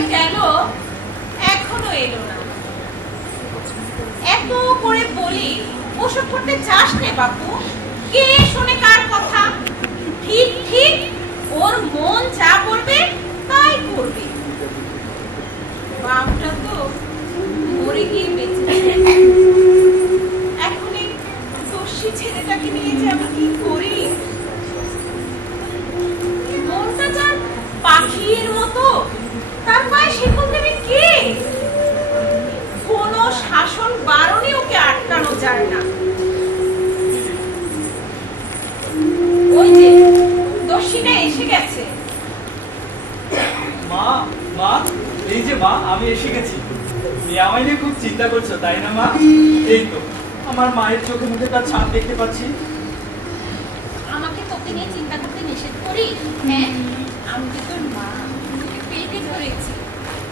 কোথায় গেল, এখনো এলো না। এত করে বলি ওসব করতে চাস নে বাপু, কে শোনে কার কথা? ঠিক ঠিক ওর মন যা বলবে তাই করবে। বাপটা তো মরে গিয়ে বেঁচে, এখন এই দস্যি ছেলেটাকে নিয়ে যে আমি কি করি? মনটা যার পাখির মতো, তার পায়ে শিকল দেবে কে? কোন শাসন বারণে ওকে আটকানো যায় না। ওই যে দস্যিটা এসে গেছে। মা, মা, এই যে মা, আমি এসে গেছি। তুমি আমায় নিয়ে খুব চিন্তা করছো তাই না মা? এই তো আমার মায়ের চোখে মুখে তার ছাপ দেখতে পাচ্ছি। আমাকে তোকে নিয়ে চিন্তা করতে নিষেধ করি? হ্যাঁ, আমি তো তোর মা, তোকে পেটে ধরেছি।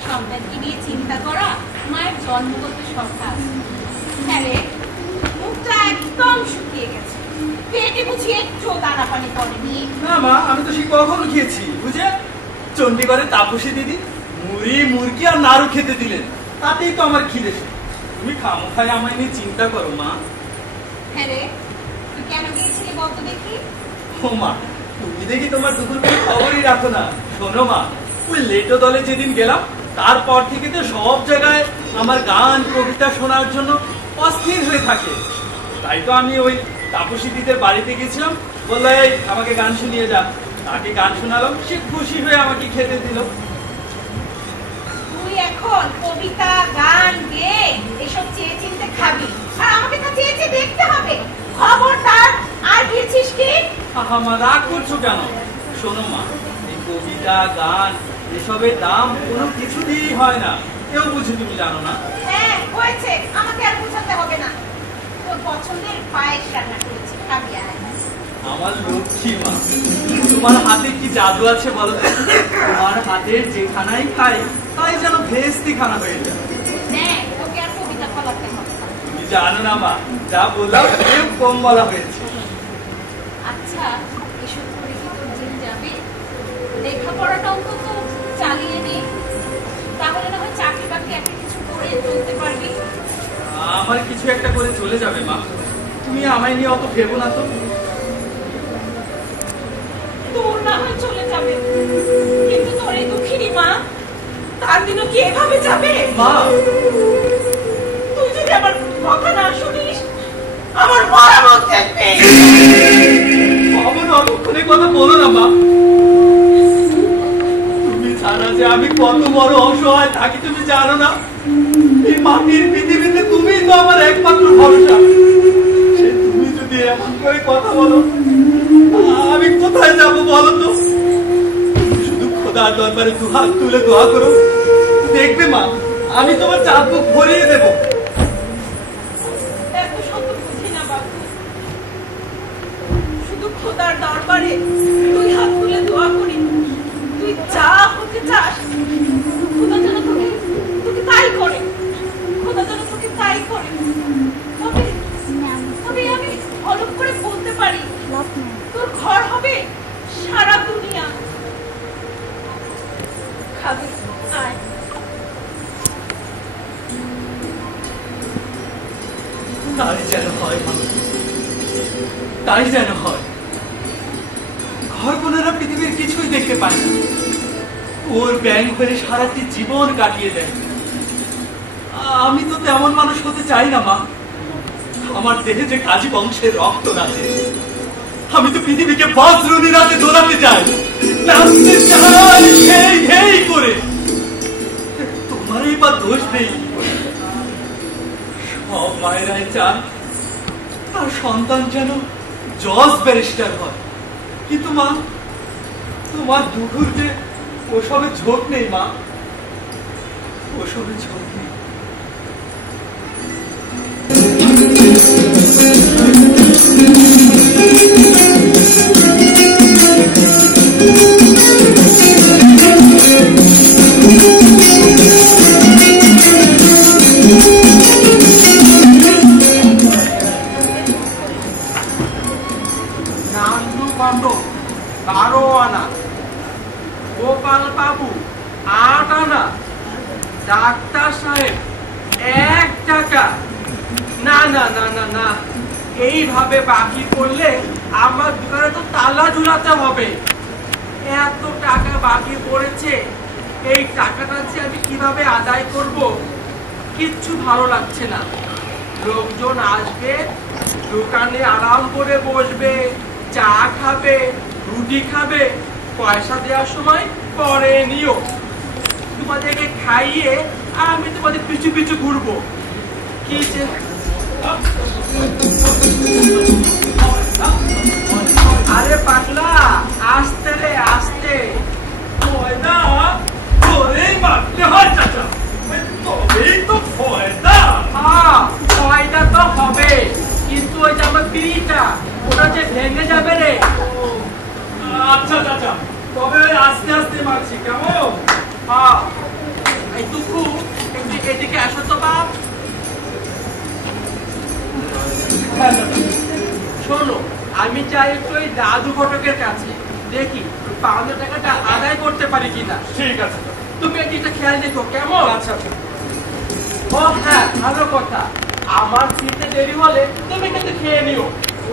সন্তানকে নিয়ে চিন্তা করা মায়ের জন্মগত স্বভাব। হ্যাঁ রে, মুখটা একদম শুকিয়ে গেছে, পেটে বুঝি একটু দানা পানি পড়েনি? না মা, আমি তো সে কখনো খেয়েছি বুঝে। চণ্ডীগড়ে তাপসী দিদি মুড়ি মুরগি আর নাড়ু খেতে দিলেন, তাতেই তো আমার খিদে। তুমি খামোখায় আমায় নিয়ে চিন্তা করো মা। হ্যাঁ রে, তুই কেন গিয়েছিলি বলতো দেখি? ও মা, তুমি দেখি তোমার দুপুর করে খবরই রাখো না। শোনো মা, ওই লেটো দলে যেদিন গেলাম তারপর থেকে তো সব জায়গায় আমার গান কবিতা শোনার জন্য অস্থির হয়ে থাকে। তাই তো আমি ওই তাপসী দিদির বাড়িতে গেছিলাম, বললো এই আমাকে গান শুনিয়ে যা। তাকে গান শোনালাম, সে খুশি হয়ে আমাকে খেতে দিল। তুই এখন কবিতা গান গেয়ে এসব চেয়ে চিনতে খাবি, আর আমাকে তা চেয়ে চেয়ে দেখতে হবে। খবরদার আর গিয়েছিস কি? আহা মা, রাগ করছো কেন? শোনো মা, এই কবিতা গান এসবের দাম কোনো কিছু দিয়েই হয় না, কেউ বুঝে, তুমি জানো না? হ্যাঁ হয়েছে, আমাকে আর বোঝাতে হবে না। তোর পছন্দের পায়েস রান্না করেছি, খাবি আয়। আমার লক্ষ্মী মা, তোমার হাতে কি জাদু আছে বলো? তোমার হাতের যে খানাই খাই তাই যেন ভেস্তি খানা হয়ে যায়। দেখ, তোকে আর কবিতা ফলাতে হবে না। তুমি জানো না মা, যা বললাম কেউ কম বলা হয়েছে। আচ্ছা, এসব করে কি তোর দিন যাবে? লেখাপড়াটা অন্তত চালিয়ে নে, তাহলে না হয় চাকরি বাকরি একটা কিছু করে চলতে পারবি। আমার কিছু একটা করে চলে যাবে মা, তুমি আমায় নিয়ে অত ভেবো না তো। তোর না হয় চলে যাবে, কিন্তু তোর এই দুঃখিনী মা, তার দিনও কি এভাবে যাবে? মা, তুই যদি আমার কথা না শুনিস, আমার মরা মুখ দেখবি। আমার অলক্ষণের কথা বলো না মা। তুমি ছাড়া যে আমি কত বড় অসহায় থাকি তুমি জানো না? এই মাটির পৃথিবীতে তুমি তো আমার একমাত্র ভরসা। সে তুমি যদি এমন করে কথা বলো, আমি কোথায় যাব বলো তো? শুধু খোদার দরবারে দুহাত তুলে দোয়া করো, দেখবে মা আমি তোমার চাপ বুক ভরিয়ে দেবো। এত শত বুঝি না বাবু, শুধু খোদার দরবারে তুই হাত তুলে দোয়া করি, তুই যা হতে চাস খোদা যেন তোকে তাই করে, খোদা যেন তোকে তাই করে। তবে তবে আমি অলপ করে বলতে পারি, তোর ঘর হবে সারা দুনিয়া। খাবে আয়। তাই যেন হয় মা, তাই যেন হয়। ঘর বোনেরা পৃথিবীর কিছুই দেখতে পায় না, ওর ব্যাং করে সারাটি জীবন কাটিয়ে দেয়। আমি তো তেমন মানুষ হতে চাই না মা। আমার দেহে যে কাজী বংশের রক্ত নাচে, আমি তো পৃথিবীকে বজ্রনী রাতে দোলাতে চাই, নাচতে চাই হেই হেই করে। তোমারই বা দোষ নেই। সব মায়েরাই চান তার সন্তান যেন জজ ব্যারিস্টার হয়, কিন্তু মা তোমার দুপুর যে ওসবে ঝোঁক নেই মা, ওসবে ঝোঁক নেই। গোপাল বাবু 8 আনা? ডাক্তার সাহেব 1 টাকা? না না না না না, এইভাবে বাকি করলে আমার দোকানে তো তালা ঝুলাতে হবে। এত টাকা বাকি পড়েছে, এই টাকাটা যে আমি কিভাবে আদায় করব কিচ্ছু ভালো লাগছে না। লোকজন আসবে, দোকানে আরাম করে বসবে, চা খাবে, রুটি খাবে, পয়সা দেওয়ার সময় পরে নিও। তোমাদেরকে খাইয়ে আমি তোমাদের পিছু পিছু ঘুরবো। কি যে আরে পাগলা, আস্তে রে আস্তে। ফয়দা করেই মারতে হয় চাচা, তবেই তো ফয়দা। হ্যাঁ, ফয়দা তো হবে, কিন্তু ওই যে আমার বিড়িটা, ওটা যে ভেঙে যাবে রে। আচ্ছা চাচা, তবে ওই আস্তে আস্তে মারছি, কেমন? হ্যাঁ, এই টুকু একটু এদিকে আসো তো বাপ। হ্যাঁ চাচা। শোনো, আমি চাই একটু ওই দাদু ঘটকের কাছে, দেখি 500 টাকাটা আদায় করতে পারি কিনা। ঠিক আছে, তুমি এটা খেয়াল রেখো, কেমন? আচ্ছা আচ্ছা। ও হ্যাঁ, ভালো কথা, আমার ফিরতে দেরি হলে তুমি কিন্তু খেয়ে নিও।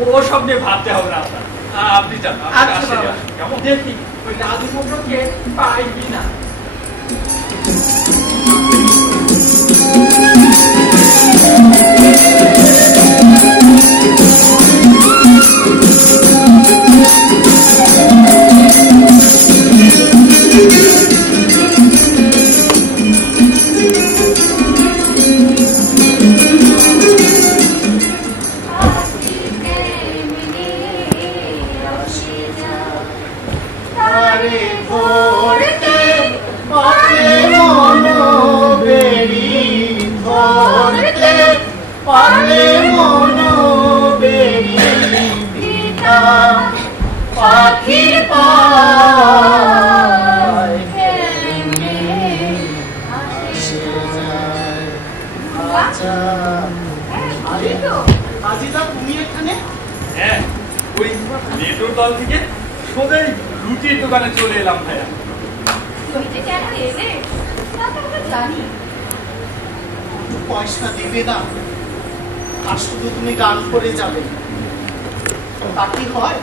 ও সব নিয়ে ভাবতে হবে না আপনার, আপনি যান। আচ্ছা বাবা, কেমন? দেখি ওই দাদু ঘটককে পাই কিনা। হ্যাঁ, ওই নেটোর দল থেকে সোজাই রুটির দোকানে চলে এলাম ভাইয়া। পয়সা দিবে না আর শুধু তুমি গান করে যাবে, তা কি হয়?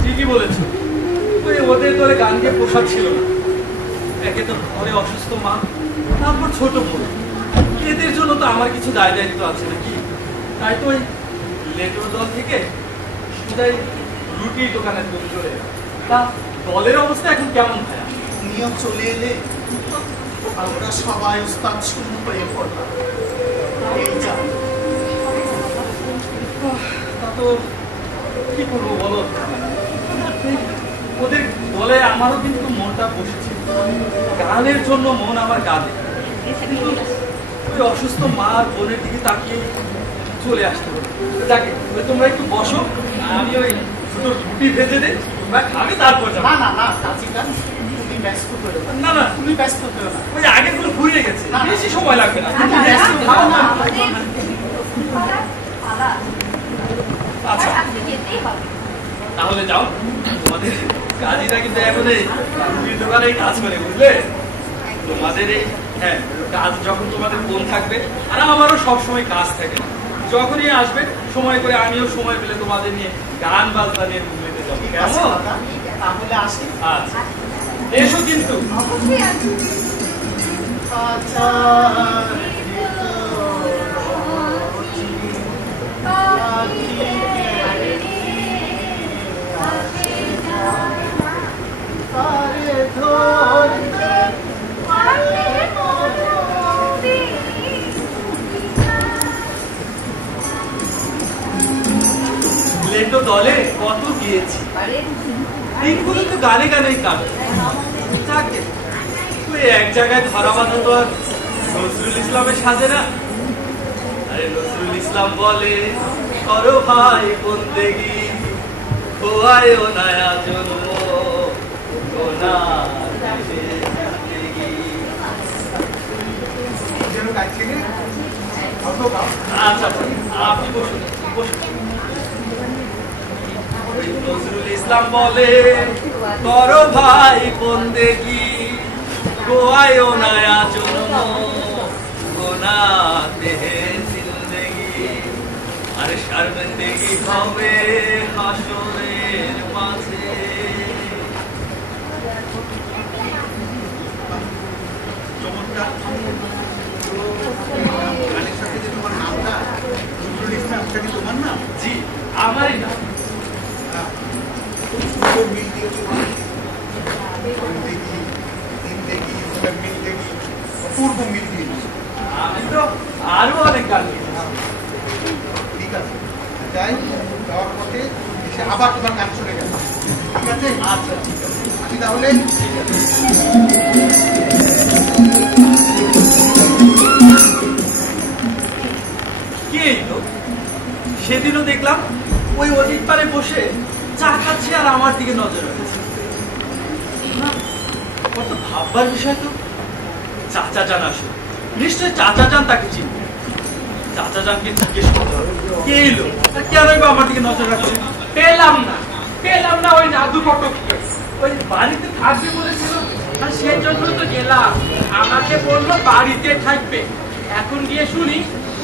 ঠিকই বলেছো, ওই ওদের দলে গান দিয়ে পোশাক ছিল না। একে তো ঘরে অসুস্থ মা, তারপর ছোট বোন, এদের জন্য তো আমার কিছু দায় দায়িত্ব আছে নাকি। তাই তো ওই লেটোর দল থেকে সোজাই রুটির দোকানে চলে এলাম। তা দলের অবস্থা এখন কেমন ভাইয়া? তুমিও চলে এলে আর ওরা সবাই উস্তাদ শূন্য হয়ে পড়লাম। এই যা, তা তো কি করবো বলো, ওদের দলে আমারও কিন্তু মনটা বসেছে, গানের জন্য মন আমার গানে। কিন্তু ওই অসুস্থ মা আর বোনের দিকে তাকিয়ে চলে আসতে হবে। যাকে তোমরা একটু বসো, আমি ওই দুটো রুটি ভেজে দেই, তোমরা খাবে তারপর যাবো। না না না কাজিদা, তুমি ব্যস্ত করো না। না না, তুমি ব্যস্ত করো না। ওই আগের গুলো ফুরিয়ে গেছে, বেশি সময় লাগবে না। তুমি ব্যস্ত করো না। আচ্ছা তাহলে যাও, তোমাদের কাজীরা কিন্তু এখন এই রুটির দোকানে কাজ করে, বুঝলে? তোমাদের এই হ্যাঁ কাজ যখন তোমাদের বোন থাকবে, আর আমারও সবসময় কাজ থাকে, যখনই আসবে সময় করে আমিও সময় পেলে তোমাদের নিয়ে গান বাজনা নিয়ে ঘুরতে যাবো, ঠিক আছে কেমন? দাদা, তাহলে আসি। আচ্ছা এসো কিন্তু। আচ্ছা লেটো দলে কত গিয়েছি, এইগুলো তো গানে গানেই কাটে। থাকে ওই এক জায়গায় ধরা বাঁধা তো আর নজরুল ইসলামের সাজে না। আরে নজরুল ইসলাম বলে, করো ভাই বন্দেগি, খোয়ায়ও নয়া জন্ম, গোনা দেশে জিন্দেগি। আচ্ছা আপনি বসুন বসুন। নজরুল ইসলাম বলে, করো ভাই বন্দেগি, आयो नया जुल्म गुनाते हैं जिंदगी अरे शर्मिंदगी হবে হাসরের মাঝে চমৎকার তো গানের সাথে যে তোমার নামটা নজরুল ইসলাম এটা কি তোমার নাম? জি আমারই নাম খুব মিল দিয়েছো জিন্দেগি জিন্দেগি মিলদেগি অপূর্ব মিল দিয়েছো। আমি তো আরো অনেক গান ঠিক আছে যাই যাওয়ার পথে এসে আবার তোমার গান শুনে গেল ঠিক আছে? আচ্ছা ঠিক আছে আমি তাহলে কে এলো সেদিনও দেখলাম ওই অজিত পারে বসে চা খাচ্ছে আর আমার দিকে নজর রাখছে না, কত ভাববার বিষয় তো। চাচা জান আসো নিশ্চয়ই চাচা জান তাকে চিনবে চাচা জানকে জিজ্ঞেস করতে হবে কে এলো আর কেনই বা আমার দিকে নজর রাখছে। পেলাম না ওই নাদু ফটককে। ওই বাড়িতে থাকবে বলেছিল আর সেই জন্য তো গেলাম। আমাকে বললো বাড়িতে থাকবে। এখন গিয়ে শুনি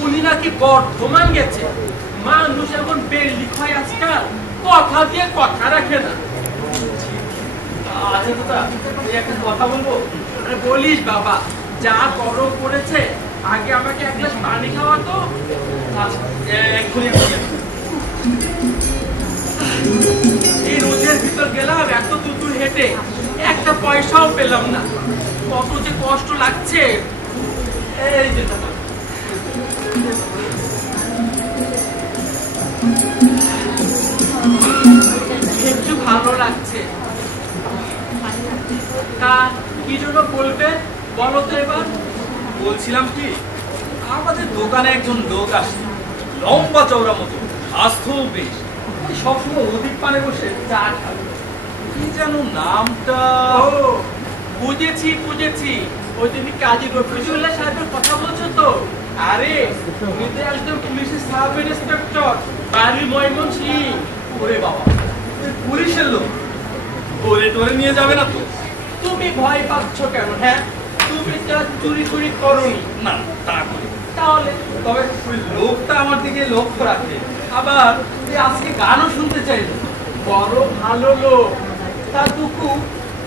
উনি নাকি বর্ধমান গেছে। মানুষ এখন বেল্লিক হয় আজকাল, কথা দিয়ে কথা রাখে না। আচ্ছা দাদা এই একটা কথা বলবো। আরে বলিস বাবা, যা গরম পড়েছে, আগে আমাকে এক গ্লাস পানি খাওয়া তো। আচ্ছা এক্ষুনি এই রোদের ভিতর গেলাম এত দূর হেঁটে, একটা পয়সাও পেলাম না। কত যে কষ্ট লাগছে। এই যে দাদা একটু ভালো লাগছে। তা কি জন্য বলবে বলো তো এবার। বলছিলাম কি আমাদের দোকানে একজন লোক আসে লম্বা চওড়া মতো স্বাস্থ্য বেশ সবসময় অধিক পানে বসে চা খাবে কি যেন নামটা। ও বুঝেছি। ওই তুমি কাজী রফিজুল্লাহ সাহেবের কথা বলছো তো? আরে উনি তো একজন পুলিশের সাব ইন্সপেক্টর, বাড়ি ময়মনসিংহ। ওরে বাবা পুলিশের লোক বলে টরে নিয়ে যাবে না তো? তুমি ভয় পাচ্ছ কেন? হ্যাঁ তুমি তো চুরি করোনি। না তা করি তাহলে তবে ওই লোকটা আমার দিকে লক্ষ্য রাখে আবার আজকে গানও শুনতে চাইল। বড় ভালো লোক। তা টুকু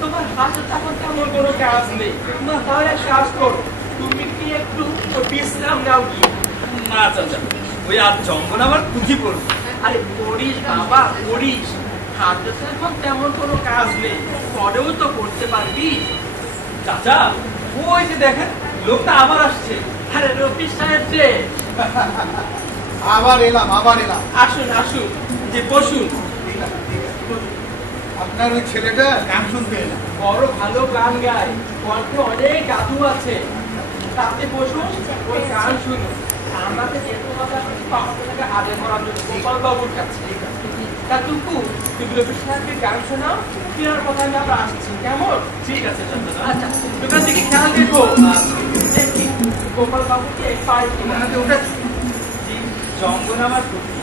তোমার হাতে তখন তেমন কোনো কাজ নেই না, তাহলে এক কাজ করো, তুমি কি একটু বিশ্রাম নাও কি? না চাচা ওই আজ জঙ্গল আমার পুঁথি পড়বে। আরে করিস বাবা করিস, হাতে তো এখন তেমন কোনো কাজ নেই, পরেও তো করতে পারবি। চাচা ওই যে দেখেন লোকটা আবার আসছে। আরে রফি সাহেব যে, আবার এলাম আসুন যে বসুন। ঠিক আছে আপনার ওই ছেলেটা গান শুনতে এলাম। বড় ভালো গান গায়, কণ্ঠে অনেক জাদু আছে। তাতে বসুন, ওই গান শুনুন। আমাকে যেতে হবে আপনাকে আগে করার জন্য গোপাল বাবুর কাছে। তা টুকু তুমি রফি সাহেবকে গান শোনাও, কেনার কথা আমি আবার আসছি, কেমন? ঠিক আছে চাচা। আচ্ছা দোকান থেকে খেয়াল দেখো। দেখি গোপাল বাবুকে পাই কিনা। ওটা জি জঙ্গল আমার পুঁথি।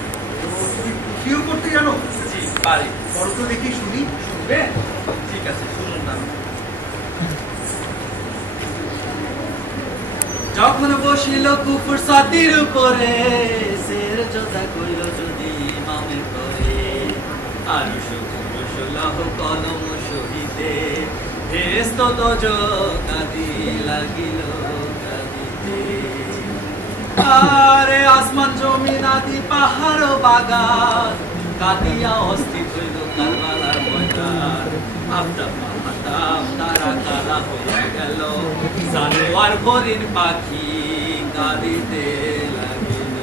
তুমি খুশিও করতে জানো? জি পারি। বড় তো দেখি শুনি। শুনবে? ঠিক আছে শুনুন না। যখন বসিল কুকুর ছাতির উপরে শের যোদ্ধা কইল যদি মামে করে আর সুলহ কলম সহিতে ভেস্ত তজ কাঁদি লাগিল কাঁদিতে। আরে আসমান জমিন আদি পাহাড় বাগান কাঁদিয়া অস্থির হইল কারবালার ময়দান। আফতাব মাহতাব তারা কালা হইয়া গেল জানোয়ার হরিণ পাখি কাঁদিতে লাগিল।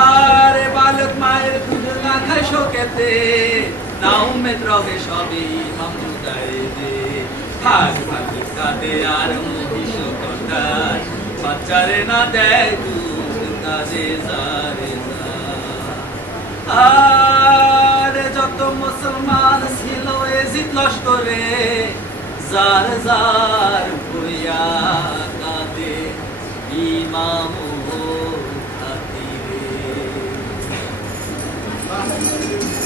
আরে বালক মায়ের দুধ না খায় শোকেতে না উমেদ রহে সবই মামুদায় দে ভাগ ভাগ কাঁদে আর মহিষ কন্দার বাচ্চারে না দেয় দুধ কাঁদে যারে যা। আরে যত মুসলমান ছিল এজিদ লস্করে যার যার হইয়া কাঁদে ইমাম খাতিরে।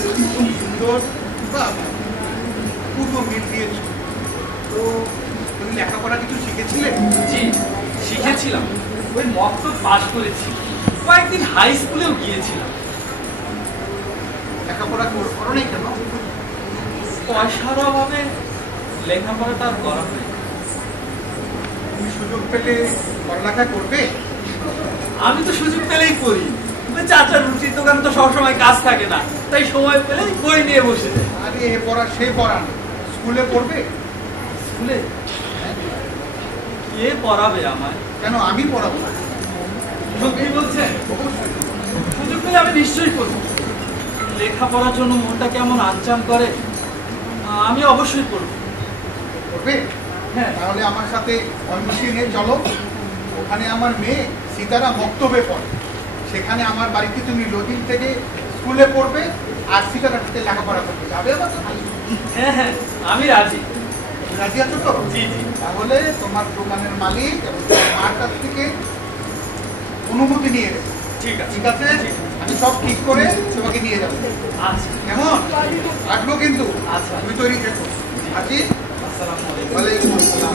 খুব সুন্দর, বাহ, পূর্ব মিল দিয়েছ। তো তুমি লেখাপড়া কিছু শিখেছিলে? জি, শিখেছিলাম। ওই মক্তব পাশ করেছি, কয়েকদিন হাই স্কুলেও গিয়েছিলাম। লেখাপড়া করো নাই কেন? পয়সার অভাবে লেখাপড়াটা আর করা হয়। তুমি সুযোগ পেলে পড়ালেখা করবে? আমি তো সুযোগ পেলেই পড়ি। ওই চাচার রুটির দোকান তো সবসময় কাজ থাকে না, তাই সময় পেলেই বই নিয়ে বসে যায়। আরে এ পড়া সে পড়া না, স্কুলে পড়বে? স্কুলে কে পড়াবে আমায়? কেন আমি পড়াবো না? সত্যি বলছেন? অবশ্যই। সুযোগ পেলে আমি নিশ্চয়ই করব। লেখাপড়ার জন্য মনটা কেমন আনচান করে, আমি অবশ্যই পড়ব। করবে? হ্যাঁ। তাহলে আমার সাথে ময়মনসিংহে চলো, ওখানে আমার মেয়ে সীতারা মক্তবে পড়ে। সেখানে আমার বাড়িতে তুমি লজিং থেকে স্কুলে পড়বে আর সীতারাতে লেখাপড়া করবে। যাবে আমার সাথে? হ্যাঁ হ্যাঁ, আমি রাজি। রাজি আছো তো? জি জি। তাহলে তোমার দোকানের মালিক এবং তোমার মার কাছ থেকে অনুমতি নিয়ে নেবে। ঠিক আছে। ঠিক আছে? আমি সব ঠিক করে তোমাকে নিয়ে যাবো। আচ্ছা। কেমন? আসবো কিন্তু। আচ্ছা। তুমি তৈরি থেকো। আছি? আসসালামু আলাইকুম। ওয়ালাইকুম আসসালাম।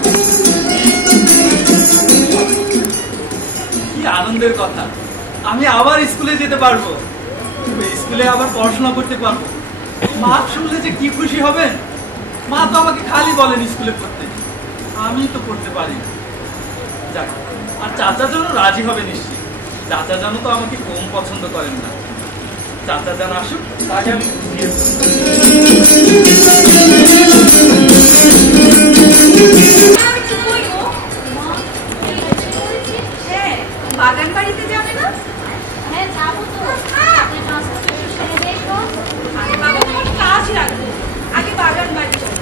কি আনন্দের কথা, আমি আবার স্কুলে যেতে পারবো, স্কুলে আবার পড়াশোনা করতে পারবো। মা শুনলে যে কি খুশি হবে। মা তো আমাকে খালি বলেন স্কুলে পড়তে, আমি তো পড়তে পারি না। যাক, আর চাচা যেন রাজি হবে নিশ্চয়ই। চাচা যেন তো আমাকে কম পছন্দ করেন না। চাচা যেন আসুক, তাকে আমি বুঝিয়ে দেব। হ্যাঁ, বাগান বাড়িতে যাবে না? হ্যাঁ যাবো তো। আপনি ট্রান্সপোর্টেশন সেরে দেই তো। আরে বাবা, তোমার কাজ রাখবো, আগে বাগান বাড়ি যাবো।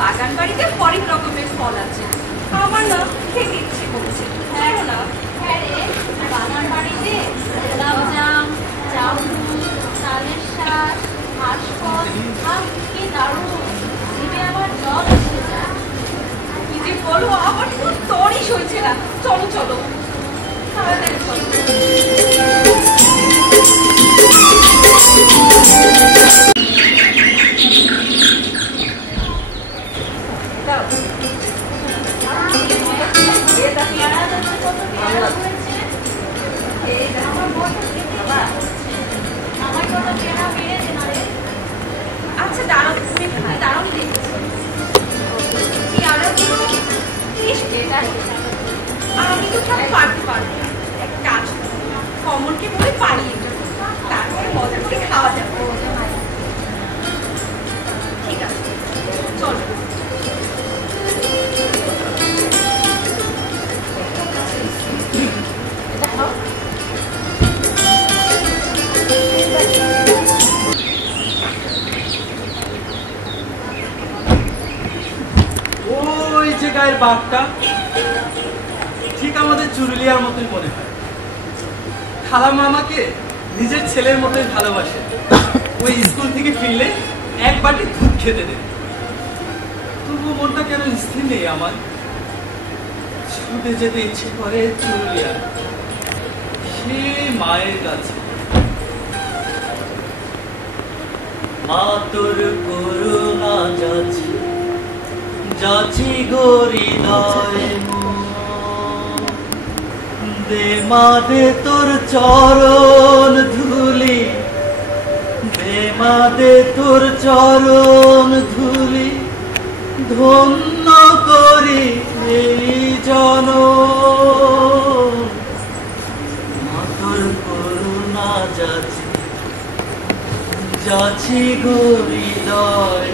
বাগান বাড়িতে হরেক রকমের ফল আছে, আমার না খেতে ইচ্ছে করছে। জানো না? হ্যাঁ রে, বাগান বাড়িতে গোলাপজাম, জামরুল, তালের শাক, হাঁসফল, কি দারুণ! জিভে আমার জল এসে যায়। কি যে বলো, আমার তো তরই সইছে না। চলো চলো, তাড়াতাড়ি চলো। দাও। এটা পেয়ারা গাছে কত পেয়ারা হয়েছে? এই দেখো। আমার বইটা খেতে বাবা, আমার কত পেয়ারা পেরেছে না রে? আচ্ছা দাঁড়াও, তুমি দাঁড়াও দেখছি। পেয়ারাগুলো বেশ বেটার। আমি তো সব পারতে পারবো না। এক কাজ করো, কমলকে বলে পারিয়ে দেবো, তারপরে মজা করে খাওয়া যাবে। ঠিক আছে, চলো। এটা খাও। ওই যে গায়ের বাঘটা ঠিক আমাদের চুরুলিয়ার মতোই মনে হয়। খালামা আমাকে নিজের ছেলের মতোই ভালোবাসে। ওই স্কুল থেকে ফিরলে এক বাটি দুধ খেতে দেবে। তবুও মনটা কেন স্থির নেই আমার। ছুটে যেতে ইচ্ছে করে চুরুলিয়া, সে মায়ের কাছে। মা তোর করুণা যাচ্ছি যাচ্ছি গরিদয় দে মা দে তোর চরণ ধুলি, দে মা দে তোর চরণ ধুলি, ধন্য করি এই জন। মা তোর করুণা যাচ্ছি যাচ্ছি গরিদয়।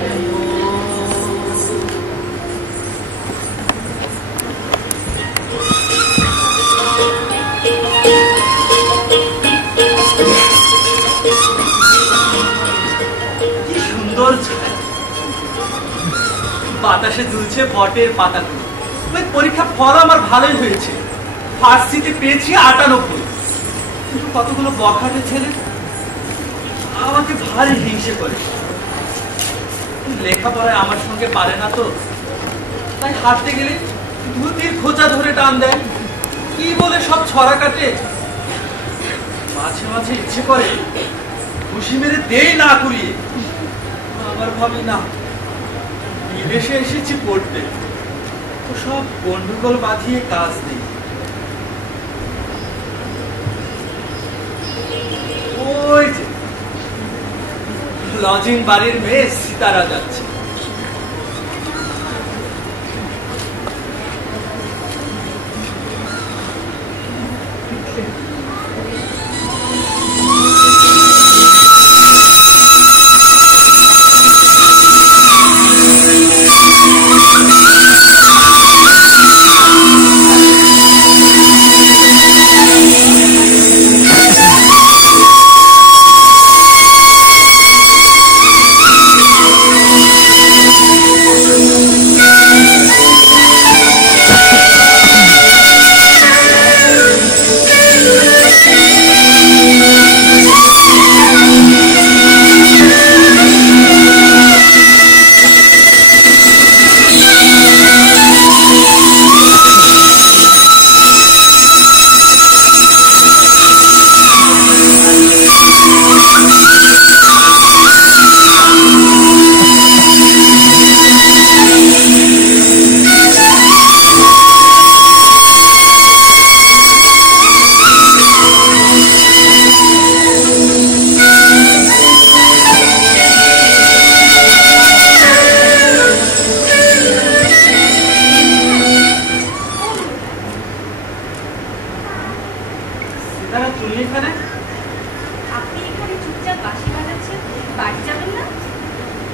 বাতাসে দুলছে বটের পাতাগুলো। ওই পরীক্ষার ফল আমার ভালোই হয়েছে, ফার্সিতে পেয়েছি 98। কিন্তু কতগুলো বখাটে ছেলে আমাকে ভারী হিংসে করে। লেখাপড়ায় আমার সঙ্গে পারে না তো, তাই হাঁটতে গেলে ধুতির খোঁচা ধরে টান দেয়, কি বলে সব ছড়া কাটে। মাঝে মাঝে ইচ্ছে করে ঘুষি মেরে দেই না করিয়ে। আমার ভাবি না, বিদেশে এসেছি পড়তে, ওসব গন্ডগোল বাঁধিয়ে কাজ নেই। ওই যে লজিং বাড়ির মেয়ে সিতারা যাচ্ছে।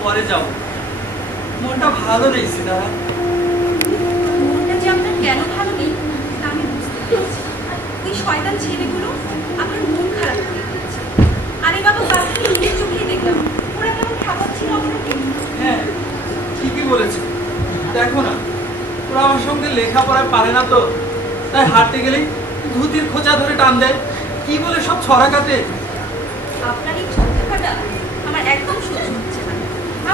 পরে যাও, মনটা ভালো নেই সিতারা। মনটা যে আপনার কেন ভালো নেই তা আমি বুঝতে পেরেছি। ওই শয়তান ছেলেগুলো আপনার মন খারাপ করে দিয়েছে। আরে বাবা, বাকি নিজের চোখেই দেখলাম ওরা কেমন খাওয়াচ্ছিল আপনাকে। হ্যাঁ ঠিকই বলেছে, দেখো না ওরা আমার সঙ্গে লেখাপড়ায় পারে না তো, তাই হাঁটতে গেলেই ধুতির খোঁচা ধরে টান দেয়, কি বলে সব ছড়া কাটে। আপনার এই চোখ দেখাটা আমার একদম সহ্য হচ্ছে না।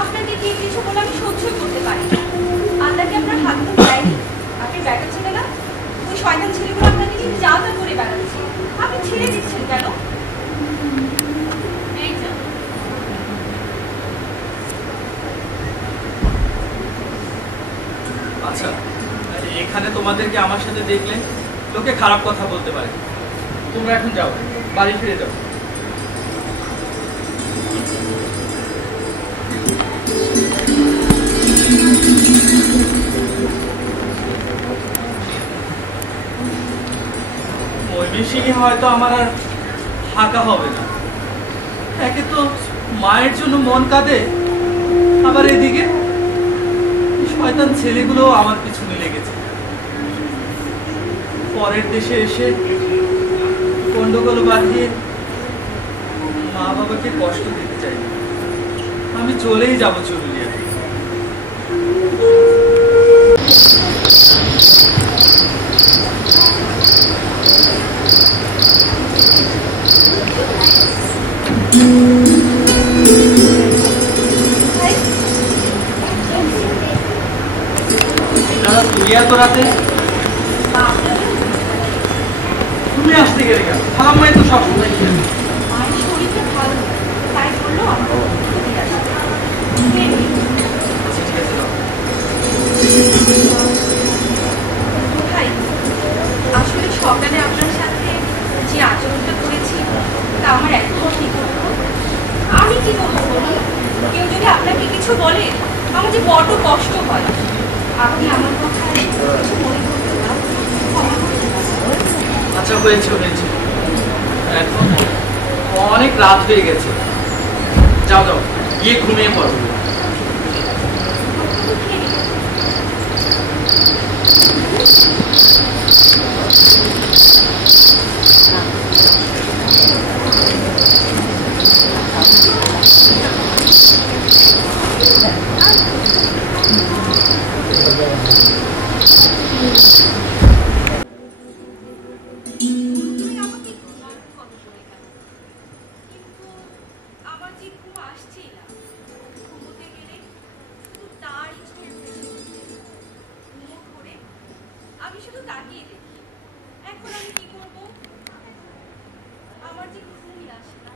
আপনাকে দিয়ে কিছু বলে আমি সহ্য করতে পারি না। আল্লাহকে আপনার হাত তো দেয়নি, আপনি বেটা ছেলে না। ওই শয়তান ছেলেগুলো আপনাকে নিয়ে যা তা করে বেড়াচ্ছে, আপনি ছেড়ে দিচ্ছেন কেন? এই যা আচ্ছা, এখানে তোমাদেরকে আমার সাথে দেখলে লোকে খারাপ কথা বলতে পারে, তোমরা এখন যাও, বাড়ি ফিরে যাও। ময়মনসিংহে হয়তো আমার আর থাকা হবে না। একে তো মায়ের জন্য মন কাঁদে, আবার এদিকে শয়তান ছেলেগুলো আমার পিছনে লেগেছে। পরের দেশে এসে গন্ডগোল বাঁধিয়ে মা বাবাকে কষ্ট দিতে চাই না। আমি চলেই যাবো চুরুলিয়া। তুমি এত রাতে তুমি আসতে গেলে কেন? খালাম্মাই তো সবসময় খেয়ে মায়ের শরীরটা ভালো, তাই বললো আমাকে দিয়ে আসতে। ভাই, আসলে সকালে আপনার সাথে যে আচরণটা করেছি তা আমার একদম ঠিক হতো। আমি কি করবো বলুন? কেউ যদি আপনাকে কিছু বলে আমার যে বড্ড কষ্ট হয়। আপনি আমার কথায় কিছু মনে করতে না, ক্ষমা করতে না। আচ্ছা হয়েছে হয়েছে, এখন অনেক রাত হয়ে গেছে, যাও যাও গিয়ে ঘুমিয়ে পড়ো। আমার যে ঘুম আসছেই না, ঘুমোতে গেলে শুধু তারই ছবি ঘুমো করে আমি শুধু তাকিয়ে দেখি। এখন আমি কি করবো? আমার যে ঘুমই আসে না।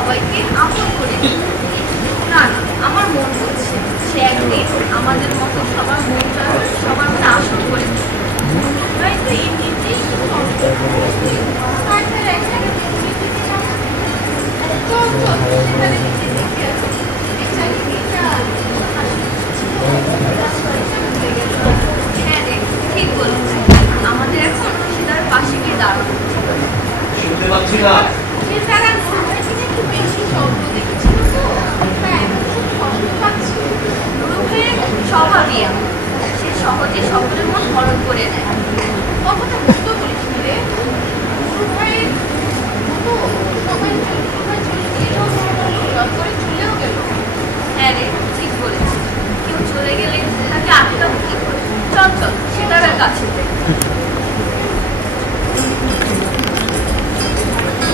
সবাইকে আপন করে নিত। না না, আমার মন বলছে সে একদিন আমাদের মতো সবার মনটা সবার মনে আসন করে নিত। হয়তো এমনিতেই হ্যাঁ রে, ঠিক বলেছি। আমাদের এখন সেটার পাশে গিয়ে দাঁড়ানো। শুনতে পাচ্ছি না। সে তারা একটু বেশি স্বপ্ন দেখেছিল তো, তাই এখন খুব কষ্ট পাচ্ছি। রূপের স্বভাবই এমন, সে সহজে সকলের মন হরণ করে নেয়। কখনো